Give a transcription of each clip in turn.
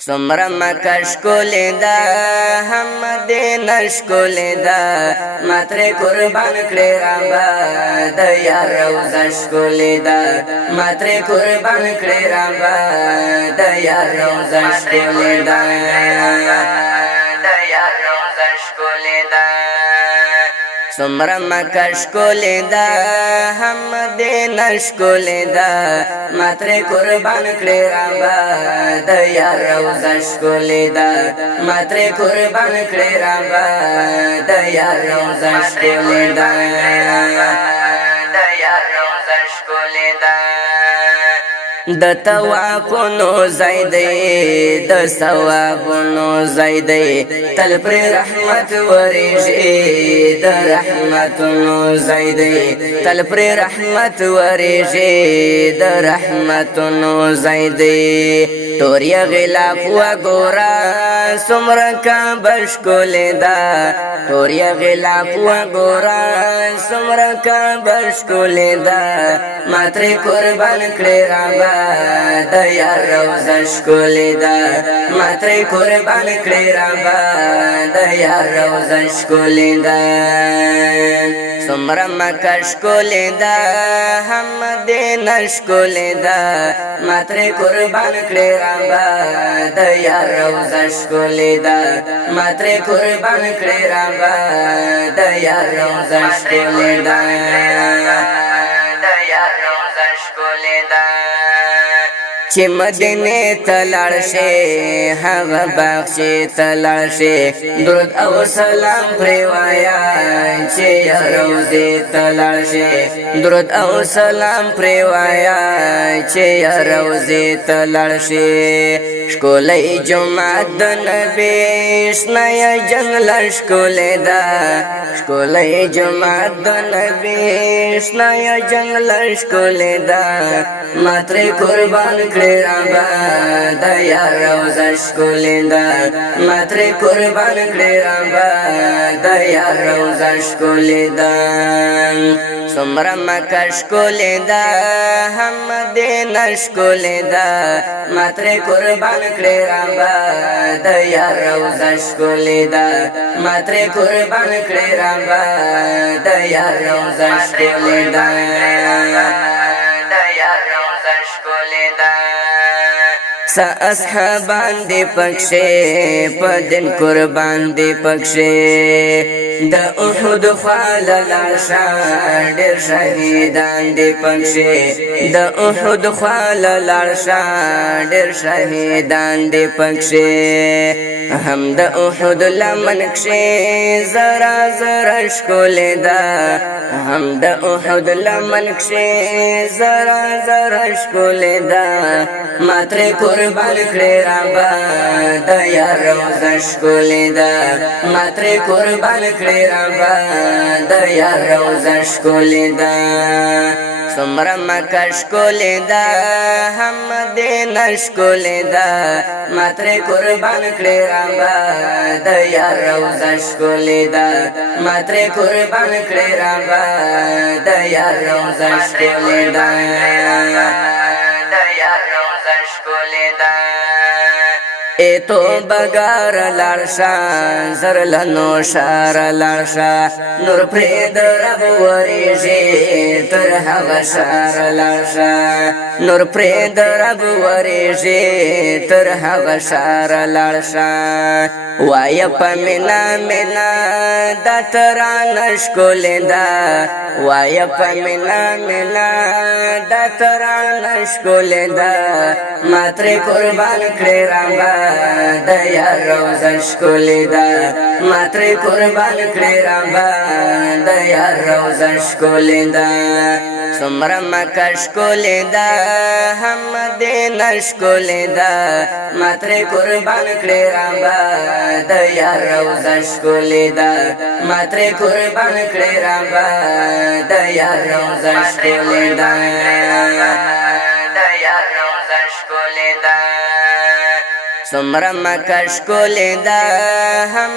سمرا مکش کولی دا هم مدینش کولی دا ماتر قربان کړی رابا د یار روزش کولی دا ماتر قربان کړی رابا د یار روزش کولی دا د یار روزش کولی دا سمرا مکش کولی دا هم مدینش کولی دا ماتر قربان کړی رابا د یار روزش کولی دا ماتر قربان کړی رابا د یار روزش کولی دا د یار روزش کولی دا د توافونو زیدی د ثوابونو زیدی تل پر رحمت وریږي د رحمتونو زیدی تل پر رحمت وریږي د رحمتونو زیدی توریا غلاف وګورا سمرا کا بش کولی دا توریا غلاف وګورا سمرا کا بش کولی دا ماتر قربان کړی رابا د یار روزش کولی دا ماتر قربان کړی رابا د یار روزش کولی دا سمرا مکش کولی دا هم مدینش کولی دا ماتر قربان کړی رابا د یار روزش کولی دا ماتر قربان کړی رابا د یار روزش کولی دا د یار روزش کولی دا چې مدینه ته لاړ شي هغه باغ چې ته لاړ شي درود او سلام پرې وایا چې روزې ته لاړ شي درود او سلام پرې وایا چې روزې ته لاړ شي ښکلی جومات د نبي شنه جنګله ښکلی ده ښکلی جومات د نبي شنه جنګله ښکلی ده ما ترې قربان کړی رابا د یار روزش کولی ده ما ترې قربان کړی رابا د یار روزش کولی ده څومره مکش کولی ده هم مدینش کولی ده ما ترې قربان کړی رابا د یار روزش کولی ده ما ترې قربان کړی رابا د یار روزش کولی ده د یار روزش کولی ده سا اصحابان دی پکشه پدن قربان دی پکشه د احد خال لاشا ډیر شهیدان دی پکشه د احد خال لاشا ډیر شهیدان دی پکشه هم د احد لمن کشه زرا زرا شکول دا هم د احد لمن کشه زرا زرا شکول دا ماتر قربان کړی رابا د یار روزش کولی دا ماتر قربان کړی رابا د یار روزش کولی دا څومره مکش کولی دا هم مدینش کولی دا ماتر قربان کړی رابا د یار روزش کولی دا ماتر قربان کړی رابا د یار روزش کولی دا د یار روزش کولی دا ای تو بگار لارشا زرلنو شار لارشا نور پرید رب وریجی تر حغ شار لارشا نور پرید رب وریجی تر حغ شار لارشا وای پا منا منا دا ترانش کولی دا وای پا منا منا دا ترانش کولی دا ماتر قربان کړی رابا د یار روزش کولی دا ماتر قربان کړی رابا د یار روزش کولی دا څومره مکش کولی دا هم مدینش کولی دا ماتر قربان کړی رابا د یار روزش کولی دا ماتر قربان کړی رابا د یار روزش کولی دا د یار روزش کولی دا سمرا مکش کولی دا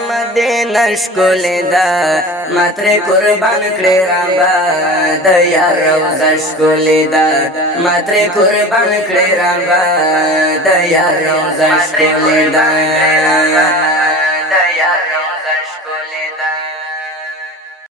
مدینه ښکلی دا ما ترې قربان کړې رابه د یار روضه ښکلی دا ما ترې قربان کړې رابه د یار روضه ښکلی دا